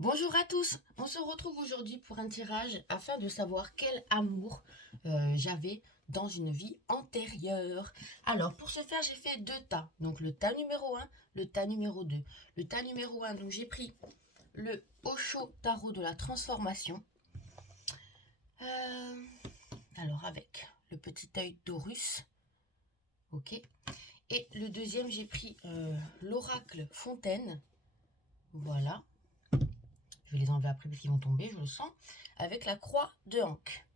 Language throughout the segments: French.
Bonjour à tous, on se retrouve aujourd'hui pour un tirage afin de savoir quel amour j'avais dans une vie antérieure. Alors pour ce faire j'ai fait deux tas, donc le tas numéro un, le tas numéro 2. Le tas numéro un, donc j'ai pris le Osho Tarot de la transformation, Euh, alors avec le petit œil d'Horus, ok. Et le deuxième j'ai pris l'oracle Fontaine, voilà. Je vais les enlever après parce qu'ils vont tomber, je le sens. Avec la croix de Hank.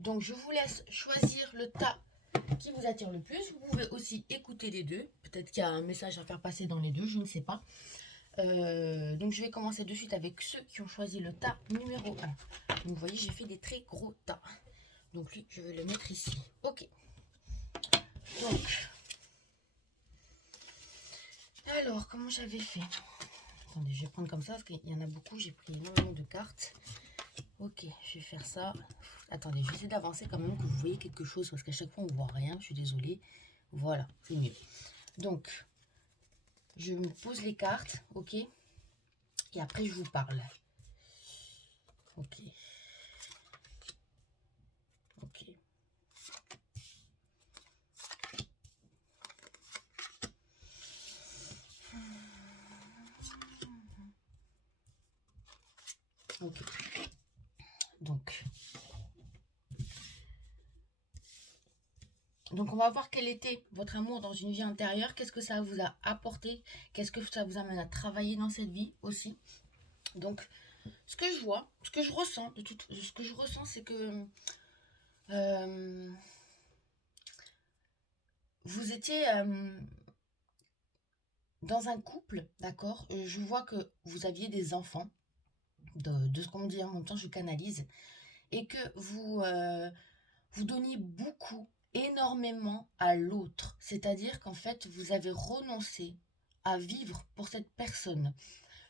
Donc je vous laisse choisir le tas qui vous attire le plus. Vous pouvez aussi écouter les deux. Peut-être qu'il y a un message à faire passer dans les deux, je ne sais pas. Donc je vais commencer de suite avec ceux qui ont choisi le tas numéro un. Donc vous voyez, j'ai fait des très gros tas. Donc lui, je vais le mettre ici. Ok. Donc, alors, comment j'avais fait? Attendez, je vais prendre comme ça parce qu'il y en a beaucoup. J'ai pris énormément de cartes. Ok, je vais faire ça. Attendez, je vais essayer d'avancer quand même, que vous voyez quelque chose, parce qu'à chaque fois, on ne voit rien. Je suis désolée. Voilà, c'est mieux. Donc, je me pose les cartes, ok. Et après, je vous parle. Ok. Ok. Ok. Donc, on va voir quel était votre amour dans une vie antérieure. Qu'est-ce que ça vous a apporté? Qu'est-ce que ça vous amène à travailler dans cette vie aussi? Donc, ce que je vois, ce que je ressens, ce que je ressens, c'est que euh, vous étiez dans un couple, d'accord. Je vois que vous aviez des enfants, de ce qu'on me dit en même temps, je canalise, et que vous donniez beaucoup, énormément à l'autre. C'est-à-dire qu'en fait, vous avez renoncé à vivre pour cette personne.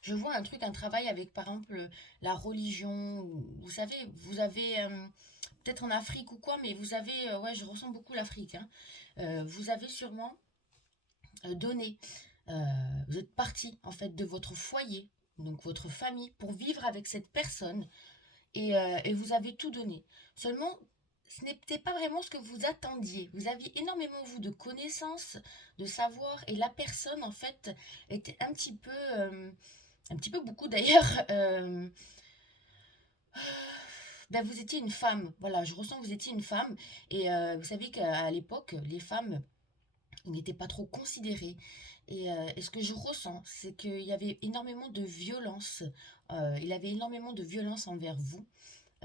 Je vois un truc, un travail avec, par exemple, la religion. Vous savez, vous avez, peut-être en Afrique ou quoi, mais vous avez, ouais, je ressens beaucoup l'Afrique, hein. Vous avez sûrement donné. Vous êtes parti, en fait, de votre foyer, donc votre famille, pour vivre avec cette personne et vous avez tout donné. Seulement, ce n'était pas vraiment ce que vous attendiez. Vous aviez énormément, vous, de connaissances, de savoir, et la personne, en fait, était un petit peu beaucoup d'ailleurs, ben, vous étiez une femme. Voilà, je ressens que vous étiez une femme. Et vous savez qu'à l'époque, les femmes n'étaient pas trop considérées. Et ce que je ressens, c'est qu'il y avait énormément de violence. Il avait énormément de violence envers vous.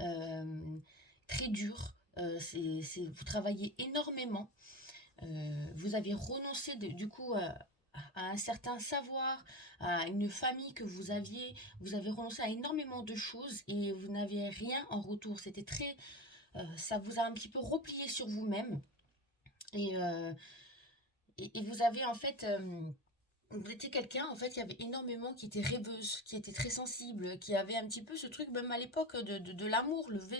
euh, Très dur. Vous travaillez énormément. Vous avez renoncé du coup à un certain savoir, à une famille que vous aviez. Vous avez renoncé à énormément de choses et vous n'aviez rien en retour. C'était très, ça vous a un petit peu replié sur vous-même et, et vous avez en fait vous étiez quelqu'un, en fait, il y avait énormément qui était rêveuse, qui était très sensible, qui avait un petit peu ce truc, même à l'époque, de l'amour, le vrai,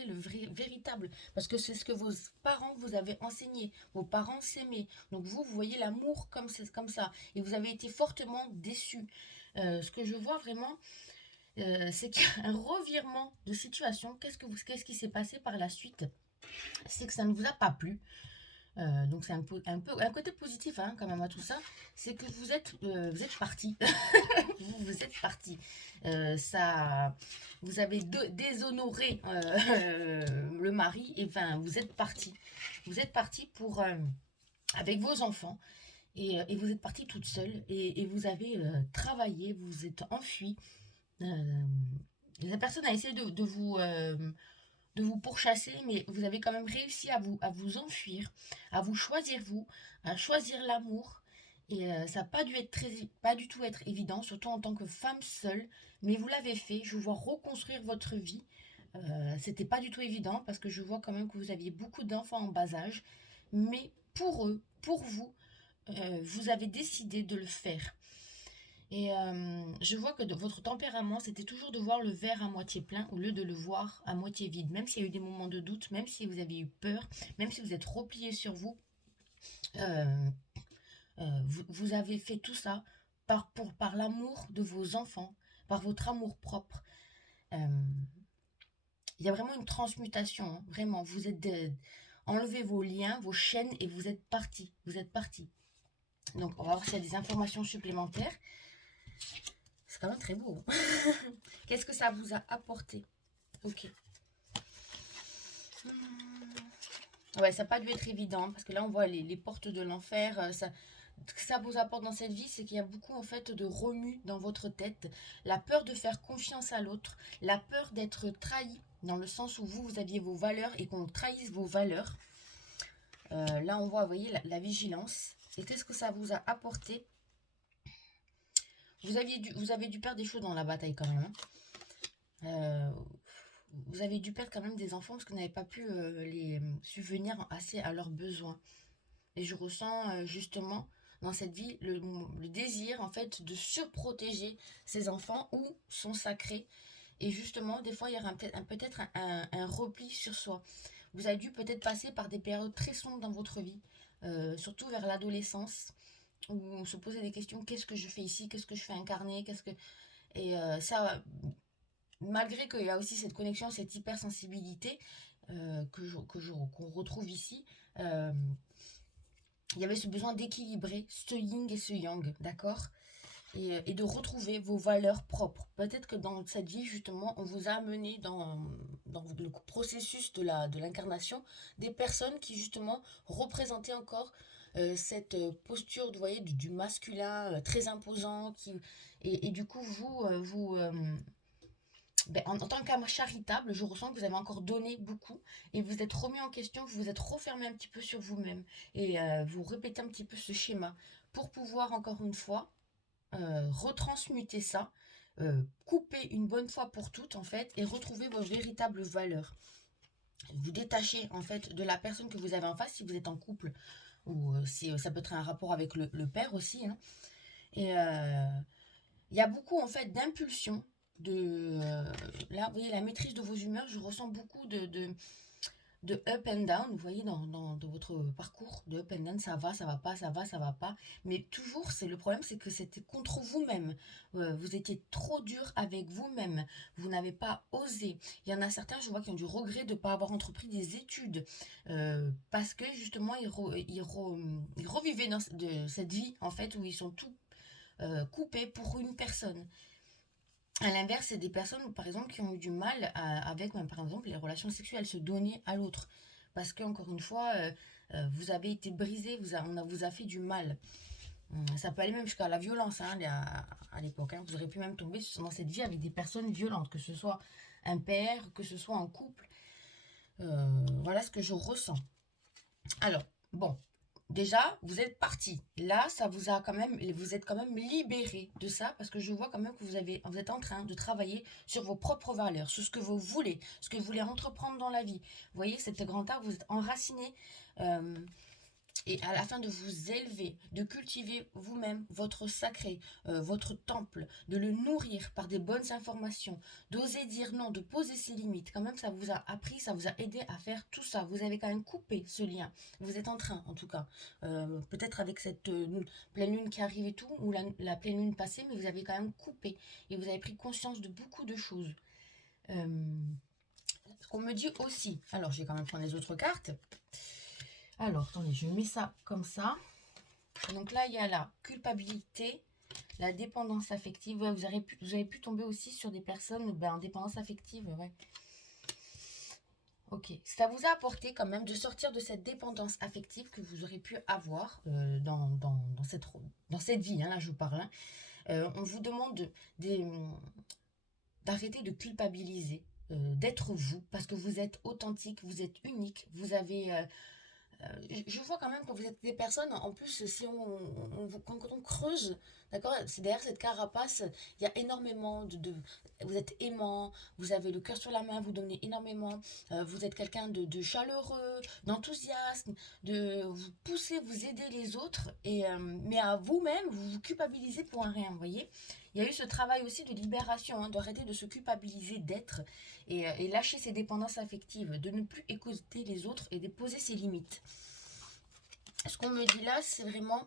véritable. Parce que c'est ce que vos parents vous avaient enseigné. Vos parents s'aimaient. Donc vous voyez l'amour comme ça. Et vous avez été fortement déçus. Ce que je vois vraiment, c'est qu'il y a un revirement de situation. Qu'est-ce qui s'est passé par la suite? C'est que ça ne vous a pas plu. Donc c'est un côté positif, hein, quand même, à tout ça, c'est que vous êtes parti. Vous êtes parti. Ça, vous avez déshonoré le mari, et enfin, vous êtes parti. Vous êtes parti pour, avec vos enfants, et vous êtes parti toute seule, et vous avez travaillé, vous vous êtes enfui. Euh, la personne a essayé de vous pourchasser, mais vous avez quand même réussi à vous enfuir, à vous choisir vous, à choisir l'amour. Et ça n'a pas du tout être évident, surtout en tant que femme seule, mais vous l'avez fait. Je vous vois reconstruire votre vie. C'était pas du tout évident parce que je vois quand même que vous aviez beaucoup d'enfants en bas âge, mais pour eux, pour vous, vous avez décidé de le faire. Et je vois que votre tempérament, c'était toujours de voir le verre à moitié plein au lieu de le voir à moitié vide. Même s'il y a eu des moments de doute, même si vous avez eu peur, même si vous êtes replié sur vous, euh, vous avez fait tout ça par l'amour de vos enfants, par votre amour propre. Euh, il y a vraiment une transmutation, hein, vraiment. Vous êtes enlevez vos liens, vos chaînes et vous êtes parti. Vous êtes parti. Donc, on va voir s'il y a des informations supplémentaires. C'est quand même très beau. Qu'est-ce que ça vous a apporté? Ok. Ouais, ça n'a pas dû être évident parce que là, on voit les portes de l'enfer. Ce que ça vous apporte dans cette vie, c'est qu'il y a beaucoup en fait de remue dans votre tête. La peur de faire confiance à l'autre, la peur d'être trahi dans le sens où vous aviez vos valeurs et qu'on trahisse vos valeurs. Là, on voit, vous voyez, la vigilance. Et qu'est-ce que ça vous a apporté? Vous avez dû perdre des choses dans la bataille quand même, hein. Euh, vous avez dû perdre quand même des enfants parce que vous n'avez pas pu les subvenir assez à leurs besoins. Et je ressens justement dans cette vie le désir en fait de surprotéger ces enfants ou son sacré. Et justement, des fois, il y aura peut-être un repli sur soi. Vous avez dû peut-être passer par des périodes très sombres dans votre vie, surtout vers l'adolescence, où on se posait des questions, qu'est-ce que je fais ici, qu'est-ce que je fais incarner, qu'est-ce que... Et ça, malgré qu'il y a aussi cette connexion, cette hypersensibilité qu'on retrouve ici, euh, il y avait ce besoin d'équilibrer ce yin et ce yang, d'accord, et de retrouver vos valeurs propres. Peut-être que dans cette vie, justement, on vous a amené dans le processus de l'incarnation des personnes qui, justement, représentaient encore cette posture, vous voyez, du masculin très imposant. Et du coup, en tant qu'âme charitable, je ressens que vous avez encore donné beaucoup et vous êtes remis en question, vous vous êtes refermé un petit peu sur vous-même et vous répétez un petit peu ce schéma pour pouvoir encore une fois retransmuter ça, couper une bonne fois pour toutes en fait et retrouver vos véritables valeurs. Vous détachez en fait de la personne que vous avez en face si vous êtes en couple ou si ça peut être un rapport avec le père aussi, hein. Et il y a beaucoup en fait d'impulsion là vous voyez la maîtrise de vos humeurs, je ressens beaucoup de up and down, vous voyez dans votre parcours de up and down, ça va pas, ça va, ça va pas, mais toujours c'est le problème, c'est que c'était contre vous-même. Vous étiez trop dur avec vous-même, vous n'avez pas osé. Il y en a certains, je vois, qui ont du regret de ne pas avoir entrepris des études parce que justement ils revivaient cette vie en fait où ils sont tout coupés pour une personne. À l'inverse, c'est des personnes, par exemple, qui ont eu du mal avec, par exemple, les relations sexuelles, se donner à l'autre. Parce que, encore une fois, vous avez été brisé, on vous a fait du mal. Ça peut aller même jusqu'à la violence, hein, à l'époque, hein. Vous aurez pu même tomber dans cette vie avec des personnes violentes, que ce soit un père, que ce soit un couple. Voilà ce que je ressens. Alors, bon, déjà, vous êtes parti. Là, vous êtes quand même libéré de ça parce que je vois quand même que vous êtes en train de travailler sur vos propres valeurs, sur ce que vous voulez, ce que vous voulez entreprendre dans la vie. Vous voyez, cet grand arbre, vous êtes enraciné. euh, et à la fin de vous élever, de cultiver vous-même votre sacré, votre temple, de le nourrir par des bonnes informations, d'oser dire non, de poser ses limites. Quand même, ça vous a appris, ça vous a aidé à faire tout ça. Vous avez quand même coupé ce lien. Vous êtes en train, en tout cas. Peut-être avec cette pleine lune qui arrive et tout, ou la pleine lune passée, mais vous avez quand même coupé. Et vous avez pris conscience de beaucoup de choses. Ce qu'on me dit aussi, alors je vais quand même prendre les autres cartes. Alors, attendez, je mets ça comme ça. Donc là, il y a la culpabilité, la dépendance affective. Ouais, vous avez pu tomber aussi sur des personnes en dépendance affective. Ouais. Ok. Ça vous a apporté quand même de sortir de cette dépendance affective que vous aurez pu avoir dans cette vie. Hein, là, je vous parle. Hein. On vous demande d'arrêter de culpabiliser, d'être vous, parce que vous êtes authentique, vous êtes unique, vous avez... je vois quand même que vous êtes des personnes, en plus, si quand on creuse, d'accord, c'est derrière cette carapace, il y a énormément vous êtes aimant, vous avez le cœur sur la main, vous donnez énormément, vous êtes quelqu'un de chaleureux, d'enthousiasme, vous poussez, vous aidez les autres, mais à vous-même, vous vous culpabilisez pour un rien, vous voyez. Il y a eu ce travail aussi de libération, hein, d'arrêter de se culpabiliser d'être et lâcher ses dépendances affectives, de ne plus écouter les autres et de poser ses limites. Ce qu'on me dit là, c'est vraiment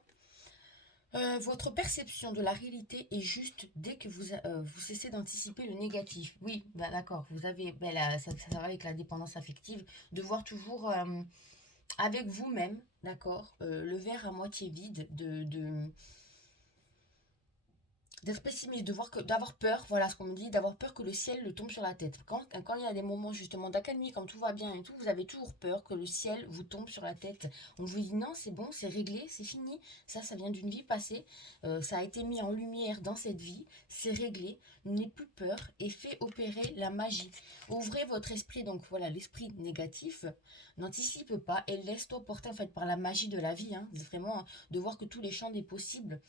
Votre perception de la réalité est juste dès que vous cessez d'anticiper le négatif. Oui, bah, d'accord, vous avez, bah, ça va avec la dépendance affective, de voir toujours avec vous-même, d'accord, le verre à moitié vide, d'être pessimiste, de voir que d'avoir peur, voilà ce qu'on me dit, d'avoir peur que le ciel le tombe sur la tête. Quand il y a des moments justement d'accalmie, quand tout va bien et tout, vous avez toujours peur que le ciel vous tombe sur la tête. On vous dit non, c'est bon, c'est réglé, c'est fini. Ça vient d'une vie passée. Ça a été mis en lumière dans cette vie. C'est réglé. N'ayez plus peur et fait opérer la magie. Ouvrez votre esprit, donc voilà, l'esprit négatif. N'anticipe pas et laisse-toi porter en fait par la magie de la vie. Hein. C'est vraiment de voir que tous les champs des possibles.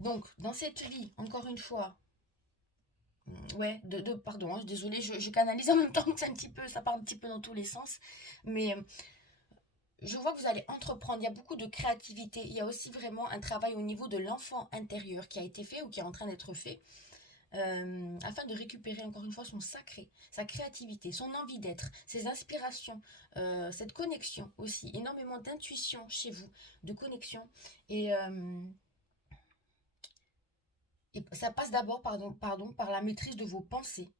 Donc, dans cette vie, encore une fois, ouais, pardon, hein, désolée, je canalise en même temps que c'est un petit peu, ça part un petit peu dans tous les sens, mais je vois que vous allez entreprendre, il y a beaucoup de créativité, il y a aussi vraiment un travail au niveau de l'enfant intérieur qui a été fait ou qui est en train d'être fait, afin de récupérer encore une fois son sacré, sa créativité, son envie d'être, ses inspirations, cette connexion aussi, énormément d'intuition chez vous, de connexion, et ça passe d'abord, par la maîtrise de vos pensées,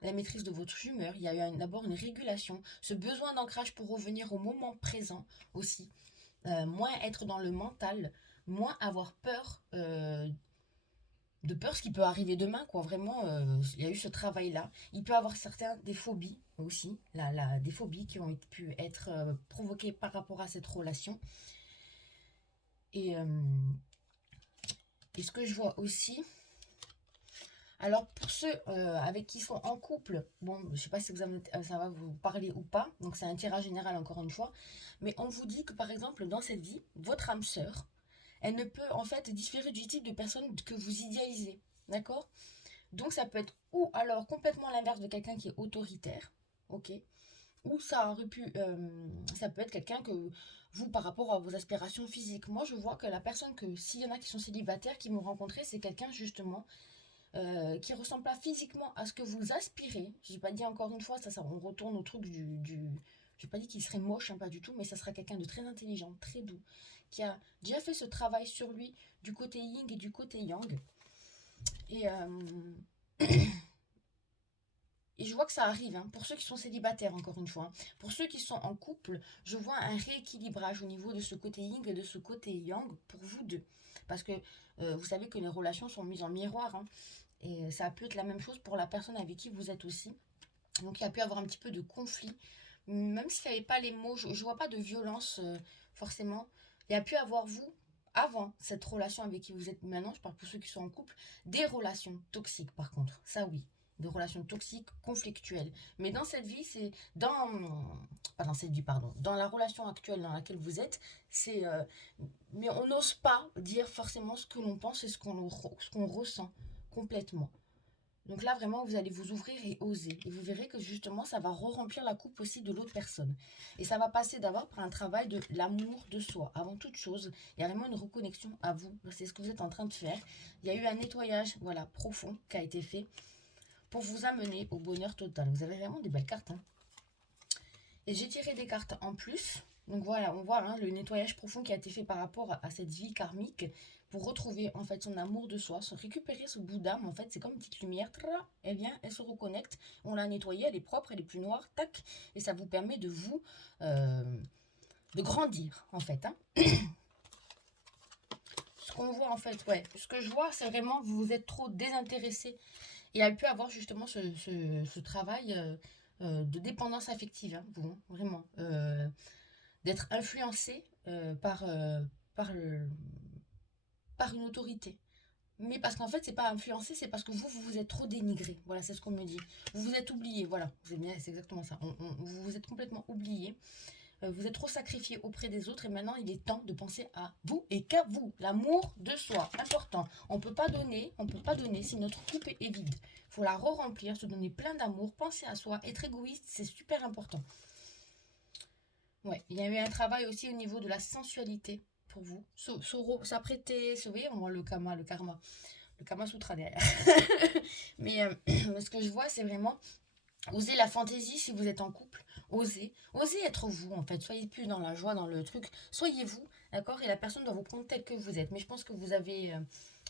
la maîtrise de votre humeur. Il y a eu d'abord une régulation, ce besoin d'ancrage pour revenir au moment présent aussi. Moins être dans le mental, moins avoir peur de peur ce qui peut arriver demain, quoi. Vraiment, il y a eu ce travail-là. Il peut y avoir certains des phobies aussi, des phobies qui ont pu être provoquées par rapport à cette relation. Et, euh, et ce que je vois aussi, alors pour ceux avec qui sont en couple, bon, je ne sais pas si ça va vous parler ou pas, donc c'est un tirage général encore une fois, mais on vous dit que par exemple dans cette vie, votre âme sœur, elle ne peut en fait différer du type de personne que vous idéalisez, d'accord? Donc ça peut être ou alors complètement l'inverse de quelqu'un qui est autoritaire, ok? Ou ça peut être quelqu'un que vous, par rapport à vos aspirations physiques. Moi, je vois que la personne que, s'il y en a qui sont célibataires, qui m'ont rencontré, c'est quelqu'un justement qui ressemble pas physiquement à ce que vous aspirez. J'ai pas dit encore une fois, on retourne au truc du j'ai pas dit qu'il serait moche, hein, pas du tout, mais ça sera quelqu'un de très intelligent, très doux, qui a déjà fait ce travail sur lui du côté yin et du côté yang. Et, et je vois que ça arrive, hein, pour ceux qui sont célibataires, encore une fois. Hein. Pour ceux qui sont en couple, je vois un rééquilibrage au niveau de ce côté yin et de ce côté yang pour vous deux. Parce que vous savez que les relations sont mises en miroir. Hein. Et ça a pu être la même chose pour la personne avec qui vous êtes aussi. Donc il y a pu avoir un petit peu de conflit. Même s'il n'y avait pas les mots, je ne vois pas de violence forcément. Il y a pu avoir vous, avant cette relation avec qui vous êtes maintenant, je parle pour ceux qui sont en couple, des relations toxiques par contre. Ça oui. Des relations toxiques, conflictuelles. Mais dans cette vie, c'est dans... Pas dans cette vie, pardon. Dans la relation actuelle dans laquelle vous êtes, c'est... mais on n'ose pas dire forcément ce que l'on pense et ce qu'on ressent complètement. Donc là, vraiment, vous allez vous ouvrir et oser. Et vous verrez que justement, ça va re-remplir la coupe aussi de l'autre personne. Et ça va passer d'abord par un travail de l'amour de soi. Avant toute chose, il y a vraiment une reconnexion à vous. C'est ce que vous êtes en train de faire. Il y a eu un nettoyage, voilà, profond qui a été fait pour vous amener au bonheur total. Vous avez vraiment des belles cartes. Hein. Et j'ai tiré des cartes en plus. Donc voilà, on voit hein, le nettoyage profond qui a été fait par rapport à cette vie karmique pour retrouver en fait son amour de soi, se récupérer ce bout d'âme. En fait, c'est comme une petite lumière. Elle vient, elle se reconnecte. On l'a nettoyée, elle est propre, elle est plus noire. Tac. Et ça vous permet de vous euh, de grandir en fait. Hein. Ce qu'on voit en fait, ouais. Ce que je vois, c'est vraiment vous vous êtes trop désintéressé. Et elle peut avoir justement ce travail de dépendance affective, hein, vous, vraiment. D'être influencé par, par une autorité. Mais parce qu'en fait, c'est pas influencé, c'est parce que vous vous êtes trop dénigré. Voilà, c'est ce qu'on me dit. Vous vous êtes oublié, voilà. C'est exactement ça. Vous vous êtes complètement oublié. Vous êtes trop sacrifié auprès des autres et maintenant il est temps de penser à vous et qu'à vous. L'amour de soi, important. On peut pas donner si notre coupe est vide. Il faut la re-remplir, se donner plein d'amour, penser à soi, être égoïste, c'est super important. Ouais, il y a eu un travail aussi au niveau de la sensualité pour vous. S'apprêter, vous voyez, on voit le karma sutra derrière. Mais ce que je vois, c'est vraiment osez la fantaisie si vous êtes en couple. Osez être vous en fait. Soyez plus dans la joie, dans le truc. Soyez vous. d'accord? Et la personne doit vous prendre tel que vous êtes. Mais je pense que vous avez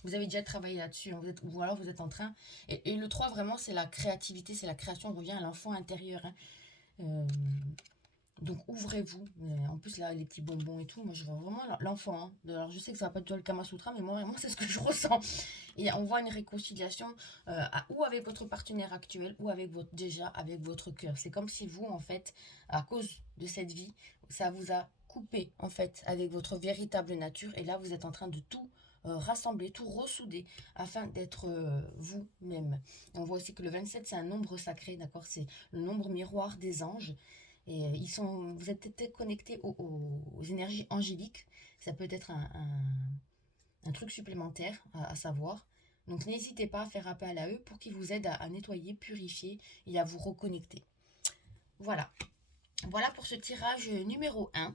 déjà travaillé là-dessus, hein. Ou alors vous êtes en train. Et le 3 vraiment, c'est la créativité, c'est la création, on revient à l'enfant intérieur, hein. Euh, donc ouvrez-vous. En plus là, les petits bonbons et tout, moi je vois vraiment l'enfant, hein. Alors je sais que ça va pas être le Kama Sutra, mais moi vraiment c'est ce que je ressens. Et on voit une réconciliation ou avec votre partenaire actuel ou avec déjà avec votre cœur. C'est comme si vous en fait, à cause de cette vie, ça vous a coupé en fait avec votre véritable nature. Et là vous êtes en train de tout rassembler, tout ressouder afin d'être vous-même. On voit aussi que le 27 c'est un nombre sacré, d'accord? C'est le nombre miroir des anges. Et vous êtes peut-être connecté aux énergies angéliques. Ça peut être un truc supplémentaire à savoir. Donc n'hésitez pas à faire appel à eux pour qu'ils vous aident à nettoyer, purifier et à vous reconnecter. Voilà. Voilà pour ce tirage numéro 1.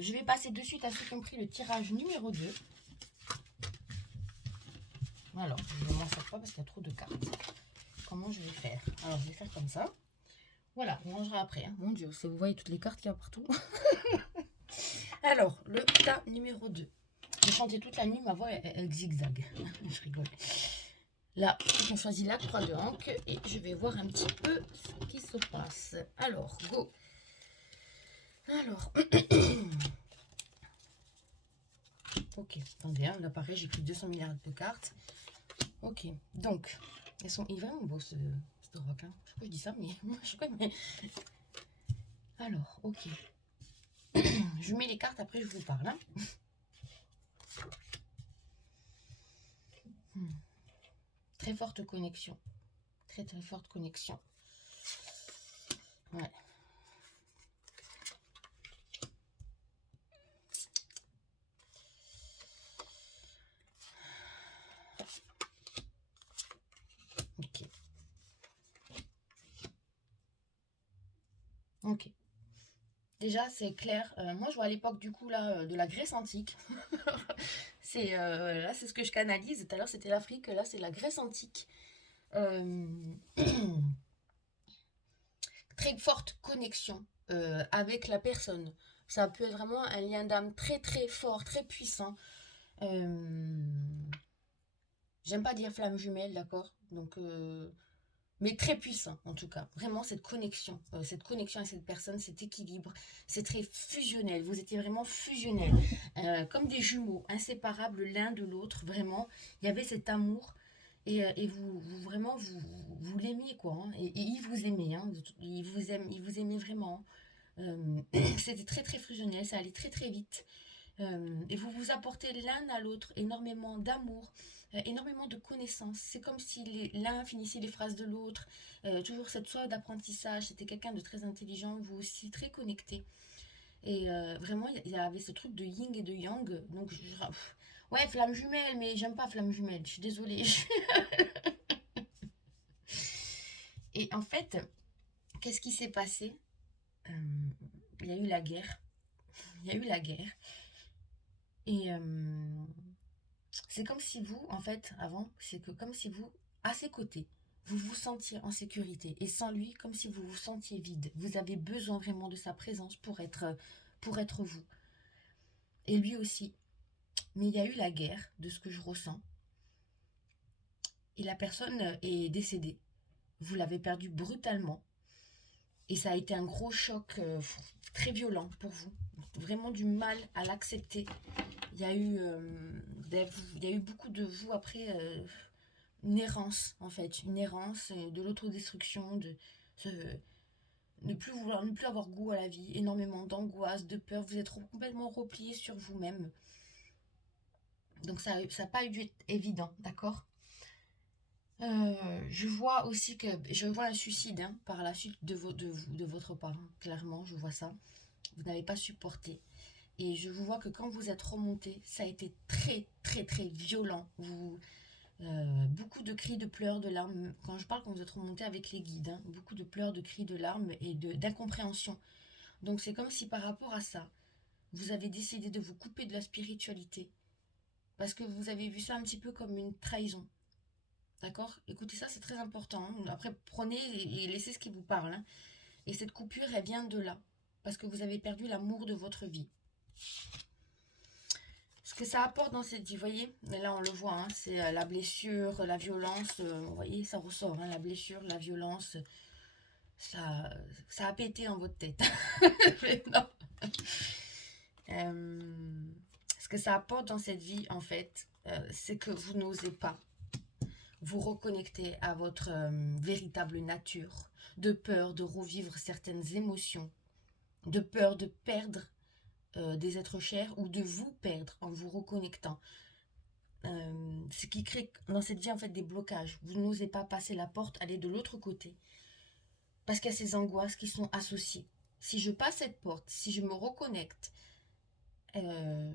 Je vais passer de suite à ceux qui ont pris le tirage numéro 2. Alors, je ne m'en sers pas parce qu'il y a trop de cartes. Comment je vais faire? Alors, je vais faire comme ça. Voilà, on mangera après, hein. Mon Dieu, vous voyez toutes les cartes qu'il y a partout. Alors, le tas numéro 2. Je chantais toute la nuit, ma voix elle zigzag. Je rigole. Là, on choisit la croix de Hank et je vais voir un petit peu ce qui se passe. Alors, go. Alors, ok, attendez, hein, là pareil, j'ai pris 200 milliards de cartes. Ok, donc, il est vraiment beau ce rock. Hein. Je sais pas, je dis ça, mais moi je sais pas, mais... Alors, ok. Je mets les cartes, après je vous parle. Hein. Très forte connexion. Très très forte connexion. Ouais. Ok. Ok. Déjà, c'est clair. Moi, je vois à l'époque, du coup, là, de la Grèce antique. Là, c'est ce que je canalise. Tout à l'heure, c'était l'Afrique. Là, c'est la Grèce antique. Euh, Très forte connexion avec la personne. Ça peut être vraiment un lien d'âme très, très fort, très puissant. Euh, J'aime pas dire flamme jumelle, d'accord? Donc, mais très puissant en tout cas. Vraiment cette connexion avec cette personne, cet équilibre, c'est très fusionnel. Vous étiez vraiment fusionnel, comme des jumeaux, inséparables l'un de l'autre. Vraiment, il y avait cet amour et vraiment vous l'aimiez quoi. Hein. Et il vous aimait, hein. Il vous aimait vraiment. C'était très très fusionnel, ça allait très très vite. Et vous vous apportez l'un à l'autre énormément d'amour, énormément de connaissances. C'est comme si l'un finissait les phrases de l'autre. Toujours cette soif d'apprentissage. C'était quelqu'un de très intelligent, vous aussi très connecté. Et vraiment, il y avait ce truc de yin et de yang. Donc, ouais, flamme jumelle, mais j'aime pas flamme jumelle. Je suis désolée. Et en fait, qu'est-ce qui s'est passé? Euh, Il y a eu la guerre. Il y a eu la guerre. Et c'est comme si vous, en fait, avant, c'est que comme si vous, à ses côtés, vous vous sentiez en sécurité. Et sans lui, comme si vous vous sentiez vide. Vous avez besoin vraiment de sa présence pour être vous. Et lui aussi. Mais il y a eu la guerre, de ce que je ressens. Et la personne est décédée. Vous l'avez perdu brutalement. Et ça a été un gros choc très violent pour vous. Vraiment du mal à l'accepter. Il y a eu, il y a eu beaucoup de vous après une errance en fait, une errance, de l'autodestruction, ne plus avoir goût à la vie, énormément d'angoisse, de peur. Vous êtes complètement replié sur vous-même. Donc ça n'a pas dû être évident, d'accord. Je vois aussi que je vois un suicide hein, par la suite de votre part. Hein. Clairement, je vois ça. Vous n'avez pas supporté. Et je vous vois que quand vous êtes remonté, ça a été très très très violent. Beaucoup de cris, de pleurs, de larmes. Quand je parle quand vous êtes remonté avec les guides, hein, beaucoup de pleurs, de cris, de larmes et d'incompréhension. Donc c'est comme si par rapport à ça, vous avez décidé de vous couper de la spiritualité. Parce que vous avez vu ça un petit peu comme une trahison. D'accord? Écoutez ça, c'est très important. Hein. Après, prenez et laissez ce qui vous parle. Hein. Et cette coupure, elle vient de là. Parce que vous avez perdu l'amour de votre vie. Ce que ça apporte dans cette vie, vous voyez, mais là on le voit, hein, c'est la blessure, la violence, vous voyez, ça ressort, hein, la blessure, la violence, ça, ça a pété dans votre tête. Mais non. Euh, Ce que ça apporte dans cette vie, en fait, c'est que vous n'osez pas vous reconnecter à votre véritable nature, de peur de revivre certaines émotions, de peur de perdre des êtres chers ou de vous perdre en vous reconnectant. Ce qui crée dans cette vie en fait des blocages. Vous n'osez pas passer la porte, aller de l'autre côté, parce qu'il y a ces angoisses qui sont associées. Si je passe cette porte, si je me reconnecte, euh,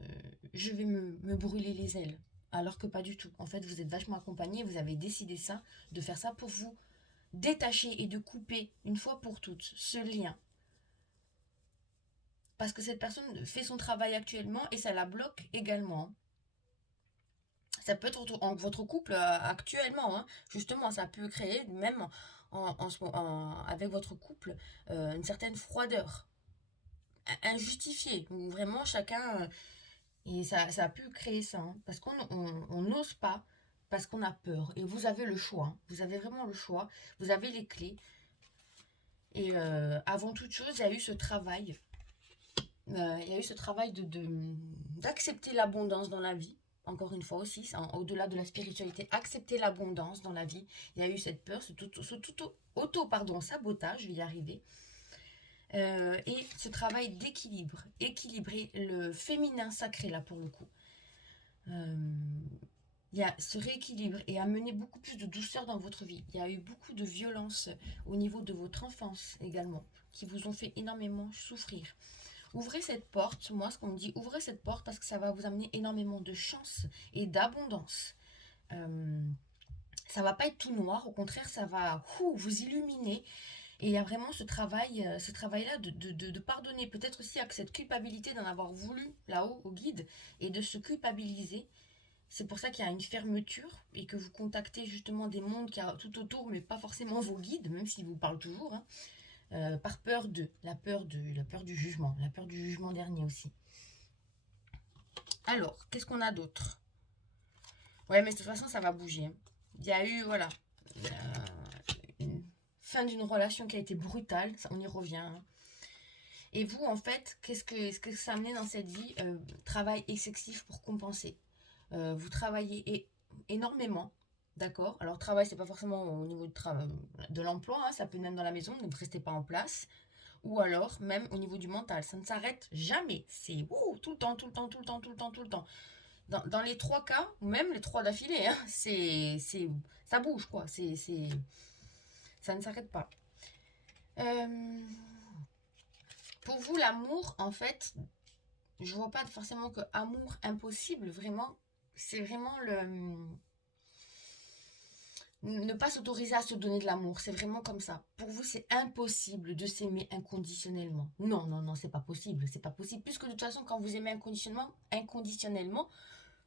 je vais me brûler les ailes. Alors que pas du tout. En fait, vous êtes vachement accompagné, vous avez décidé ça, de faire ça pour vous détacher et de couper une fois pour toutes ce lien. Parce que cette personne fait son travail actuellement et ça la bloque également. Ça peut être en votre couple actuellement, hein. Justement, ça peut créer, même avec votre couple, une certaine froideur injustifiée, où vraiment chacun... et ça a pu créer ça, hein, parce qu'on n'ose pas, parce qu'on a peur. Et vous avez le choix, hein. Vous avez vraiment le choix, vous avez les clés. Et avant toute chose, il y a eu ce travail. Il y a eu ce travail d'accepter l'abondance dans la vie. Encore une fois aussi, au-delà de la spiritualité, accepter l'abondance dans la vie. Il y a eu cette peur, ce auto-sabotage, je vais y arriver. Et ce travail d'équilibre, équilibrer le féminin sacré là pour le coup. Il y a ce rééquilibre et amener beaucoup plus de douceur dans votre vie. Il y a eu beaucoup de violence au niveau de votre enfance également, qui vous ont fait énormément souffrir. Ouvrez cette porte, moi ce qu'on me dit, ouvrez cette porte parce que ça va vous amener énormément de chance et d'abondance. Ça va pas être tout noir, au contraire ça va vous illuminer. Et il y a vraiment ce travail-là de pardonner, peut-être aussi avec cette culpabilité d'en avoir voulu là-haut au guide et de se culpabiliser. C'est pour ça qu'il y a une fermeture et que vous contactez justement des mondes qui y a tout autour, mais pas forcément vos guides, même s'ils vous parlent toujours, hein. Par peur la peur du jugement, la peur du jugement dernier aussi. Alors, qu'est-ce qu'on a d'autre? Ouais, mais de toute façon, ça va bouger, hein. Il y a eu, voilà, une fin d'une relation qui a été brutale, ça, on y revient, hein. Et vous, en fait, ce que ça a amené dans cette vie? Travail excessif pour compenser. Vous travaillez énormément, d'accord? Alors, travail, c'est pas forcément au niveau de l'emploi, hein, ça peut être même dans la maison, ne restez pas en place. Ou alors, même au niveau du mental, ça ne s'arrête jamais. C'est tout le temps, tout le temps, tout le temps, tout le temps, tout le temps. Dans les trois cas, ou même les trois d'affilée, hein, ça bouge, quoi. Ça ne s'arrête pas. Pour vous, l'amour, en fait, je vois pas forcément que amour impossible, vraiment, c'est vraiment ne pas s'autoriser à se donner de l'amour, c'est vraiment comme ça. Pour vous, c'est impossible de s'aimer inconditionnellement. Non, non, non, c'est pas possible, c'est pas possible. Puisque de toute façon, quand vous aimez inconditionnellement,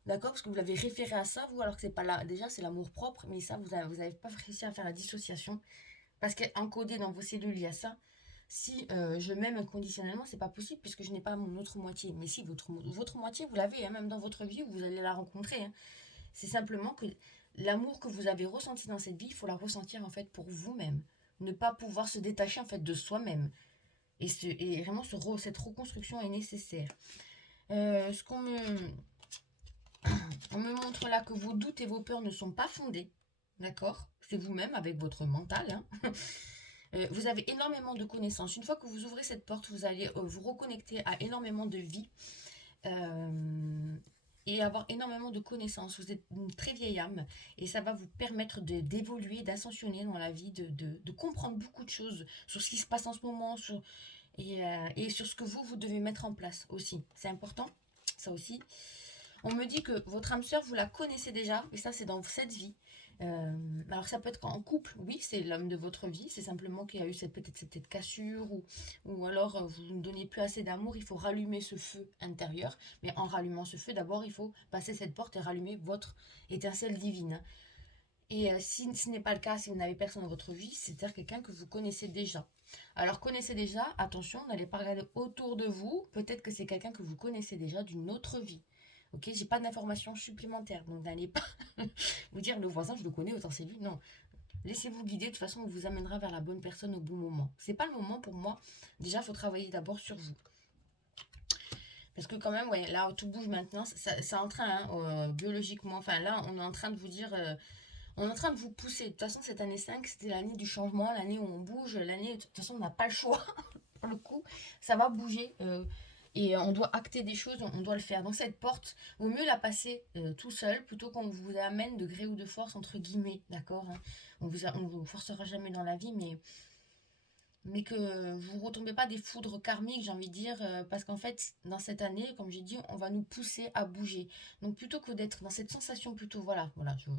d'accord, parce que vous l'avez référé à ça, vous, alors que c'est pas là. Déjà, c'est l'amour propre, mais ça, vous avez pas réussi à faire la dissociation. Parce qu'encodé dans vos cellules, il y a ça. Si je m'aime inconditionnellement, c'est pas possible puisque je n'ai pas mon autre moitié. Mais si, votre moitié, vous l'avez, hein, même dans votre vie, vous allez la rencontrer, hein. C'est simplement que l'amour que vous avez ressenti dans cette vie, il faut la ressentir en fait pour vous-même. Ne pas pouvoir se détacher en fait de soi-même. Et vraiment, cette reconstruction est nécessaire. Ce qu'on me, on me montre là que vos doutes et vos peurs ne sont pas fondés. D'accord? C'est vous-même avec votre mental, hein. Vous avez énormément de connaissances. Une fois que vous ouvrez cette porte, vous allez vous reconnecter à énormément de vie. Et avoir énormément de connaissances. Vous êtes une très vieille âme et ça va vous permettre d'évoluer, d'ascensionner dans la vie, de comprendre beaucoup de choses sur ce qui se passe en ce moment et sur ce que vous devez mettre en place aussi. C'est important, ça aussi. On me dit que votre âme sœur, vous la connaissez déjà, et ça c'est dans cette vie. Alors ça peut être en couple, oui, c'est l'homme de votre vie, c'est simplement qu'il y a eu peut-être cette cassure, ou alors vous ne donnez plus assez d'amour, il faut rallumer ce feu intérieur, mais en rallumant ce feu, d'abord il faut passer cette porte et rallumer votre étincelle divine. Et si ce n'est pas le cas, si vous n'avez personne dans votre vie, c'est-à-dire quelqu'un que vous connaissez déjà. Alors connaissez déjà, attention, n'allez pas regarder autour de vous, peut-être que c'est quelqu'un que vous connaissez déjà d'une autre vie. Ok, j'ai pas d'informations supplémentaires. Donc n'allez pas vous dire le voisin, je le connais, autant c'est lui. Non. Laissez-vous guider, de toute façon, on vous amènera vers la bonne personne au bon moment. C'est pas le moment pour moi. Déjà, il faut travailler d'abord sur vous. Parce que quand même, ouais, là, tout bouge maintenant. C'est en train, hein, biologiquement. Enfin, là, on est en train de vous dire... on est en train de vous pousser. De toute façon, cette année 5, c'était l'année du changement, l'année où on bouge, l'année... De toute façon, on n'a pas le choix. Pour le coup, ça va bouger. Et on doit acter des choses, on doit le faire. Donc cette porte, vaut mieux la passer tout seul plutôt qu'on vous amène de gré ou de force, entre guillemets, d'accord, hein. On vous forcera jamais dans la vie, mais que vous ne retombez pas des foudres karmiques, j'ai envie de dire, parce qu'en fait, dans cette année, comme j'ai dit, on va nous pousser à bouger. Donc plutôt que d'être dans cette sensation plutôt, voilà,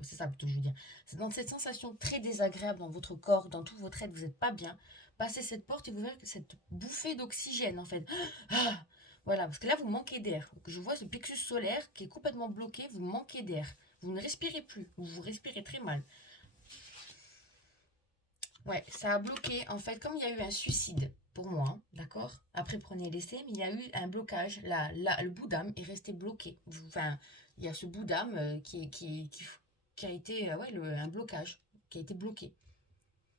c'est ça plutôt que je veux dire, c'est dans cette sensation très désagréable dans votre corps, dans tout votre être, vous n'êtes pas bien, passez cette porte et vous verrez que cette bouffée d'oxygène, en fait, ah, voilà, parce que là, vous manquez d'air. Je vois ce plexus solaire qui est complètement bloqué, vous manquez d'air. Vous ne respirez plus, ou vous respirez très mal. Ouais, ça a bloqué. En fait, comme il y a eu un suicide pour moi, hein, d'accord? Après, prenez l'essai, mais il y a eu un blocage. Le bout d'âme est resté bloqué. Enfin, il y a ce bout d'âme qui a été ouais, un blocage, qui a été bloqué.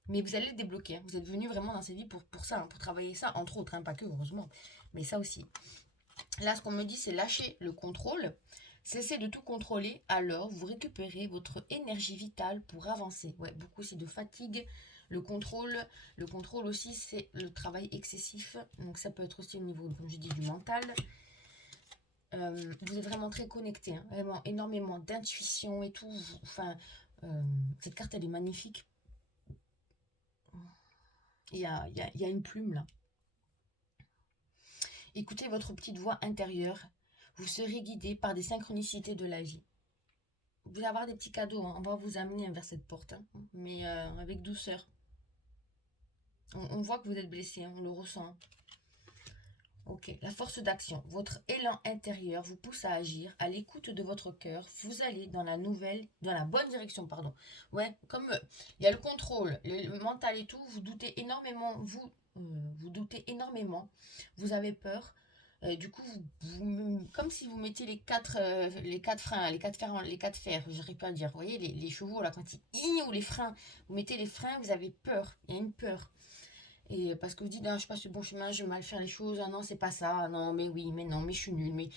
Mais vous allez le débloquer, hein. Vous êtes venu vraiment dans cette vie pour ça, hein, pour travailler ça, entre autres, hein, pas que, heureusement. Mais ça aussi. Là, ce qu'on me dit, c'est lâcher le contrôle. Cessez de tout contrôler, alors vous récupérez votre énergie vitale pour avancer. Ouais, beaucoup aussi de fatigue. Le contrôle aussi, c'est le travail excessif. Donc ça peut être aussi au niveau, comme je dis, du mental. Vous êtes vraiment très connecté, hein, vraiment énormément d'intuition et tout. Enfin, cette carte, elle est magnifique. Il y a une plume là. Écoutez votre petite voix intérieure. Vous serez guidé par des synchronicités de la vie. Vous allez avoir des petits cadeaux, hein. On va vous amener vers cette porte, hein, mais avec douceur. On voit que vous êtes blessé, hein, on le ressent, hein. Ok, la force d'action. Votre élan intérieur vous pousse à agir à l'écoute de votre cœur. Vous allez dans la bonne direction, pardon. Ouais, comme il y a le contrôle, le mental et tout, vous doutez énormément, vous doutez énormément. Vous avez peur. Du coup, comme si vous mettiez les quatre freins, les quatre fers, j'arrive pas à le dire. Vous voyez, les chevaux, là, quand ils ou les freins, vous mettez les freins, vous avez peur. Il y a une peur. Et parce que vous dites, ah, je passe le bon chemin, je vais mal faire les choses, ah non, c'est pas ça, ah non, mais oui, mais non, mais je suis nulle, mais.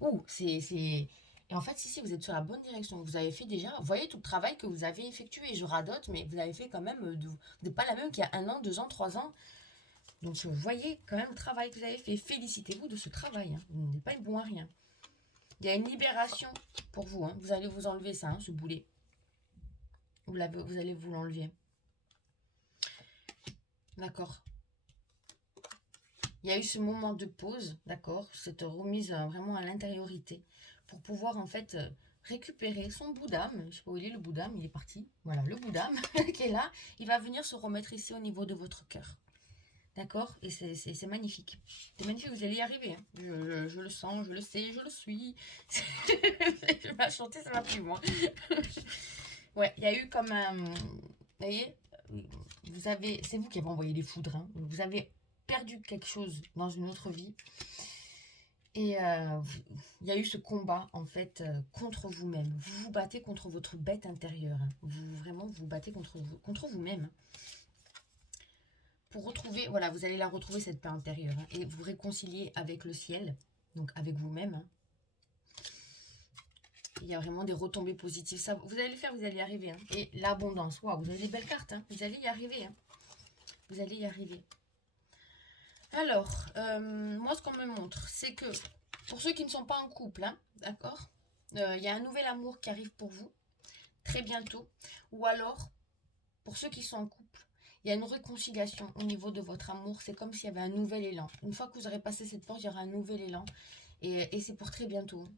Ouh, c'est. Et en fait, si, vous êtes sur la bonne direction, vous avez fait déjà, vous voyez tout le travail que vous avez effectué, je radote, mais vous avez fait quand même de pas la même qu'il y a 1 an, 2 ans, 3 ans. Donc, vous voyez quand même le travail que vous avez fait. Félicitez-vous de ce travail, hein. Vous n'êtes pas bon à rien. Il y a une libération pour vous, hein. Vous allez vous enlever ça, hein, ce boulet. Vous allez vous l'enlever. D'accord. Il y a eu ce moment de pause, d'accord, cette remise vraiment à l'intériorité pour pouvoir en fait récupérer son bout d'âme. Je sais pas où il est le bout d'âme, il est parti. Voilà, le bout d'âme qui est là, il va venir se remettre ici au niveau de votre cœur. D'accord? Et c'est magnifique. C'est magnifique, vous allez y arriver, hein. Je le sens, je le sais, je le suis. Je vais chanter, ça va plus loin. Ouais, il y a eu comme un. Vous voyez, c'est vous qui avez envoyé les foudres, hein. Vous avez perdu quelque chose dans une autre vie. Et il y a eu ce combat, en fait, contre vous-même. Vous vous battez contre votre bête intérieure, hein. Vraiment, vous battez contre vous-même, hein. Pour retrouver, voilà, vous allez la retrouver, cette paix intérieure, hein, et vous réconcilier avec le ciel, donc avec vous-même, hein. Il y a vraiment des retombées positives. Ça, vous allez le faire, vous allez y arriver, hein. Et l'abondance, waouh, vous avez des belles cartes, hein. Vous allez y arriver, hein. Vous allez y arriver. Alors, moi, ce qu'on me montre, c'est que pour ceux qui ne sont pas en couple, hein, d'accord, il y a un nouvel amour qui arrive pour vous très bientôt. Ou alors, pour ceux qui sont en couple, il y a une réconciliation au niveau de votre amour. C'est comme s'il y avait un nouvel élan. Une fois que vous aurez passé cette porte, il y aura un nouvel élan. Et c'est pour très bientôt.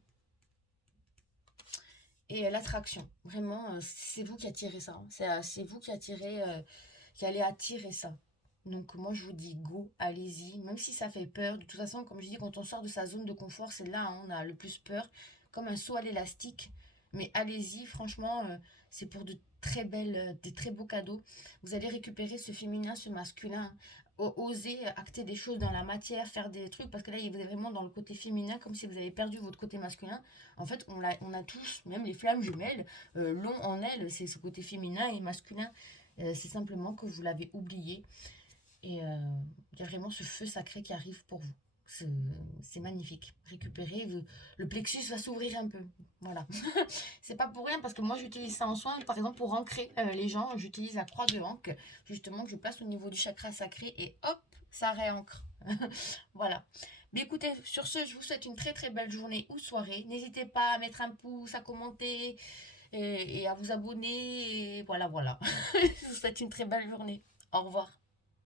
Et l'attraction, vraiment, c'est vous qui attirez ça, hein. C'est vous qui qui allez attirer ça. Donc moi je vous dis go, allez-y, même si ça fait peur. De toute façon, comme je dis, quand on sort de sa zone de confort, c'est là, hein, on a le plus peur, comme un saut à l'élastique. Mais allez-y, franchement, c'est pour des très beaux cadeaux. Vous allez récupérer ce féminin, ce masculin oser acter des choses dans la matière, faire des trucs, parce que là, vous êtes vraiment dans le côté féminin, comme si vous avez perdu votre côté masculin. En fait, on a tous, même les flammes jumelles, l'ont en elles, c'est ce côté féminin et masculin. C'est simplement que vous l'avez oublié. Et il y a vraiment ce feu sacré qui arrive pour vous. C'est c'est magnifique. Récupérer, le plexus va s'ouvrir un peu. Voilà. C'est pas pour rien parce que moi j'utilise ça en soin. Par exemple, pour ancrer les gens, j'utilise la croix de Hank, justement, que je place au niveau du chakra sacré et hop, ça réancre. Voilà. Mais écoutez, sur ce, je vous souhaite une très très belle journée ou soirée. N'hésitez pas à mettre un pouce, à commenter et à vous abonner. Et voilà, voilà. Je vous souhaite une très belle journée. Au revoir.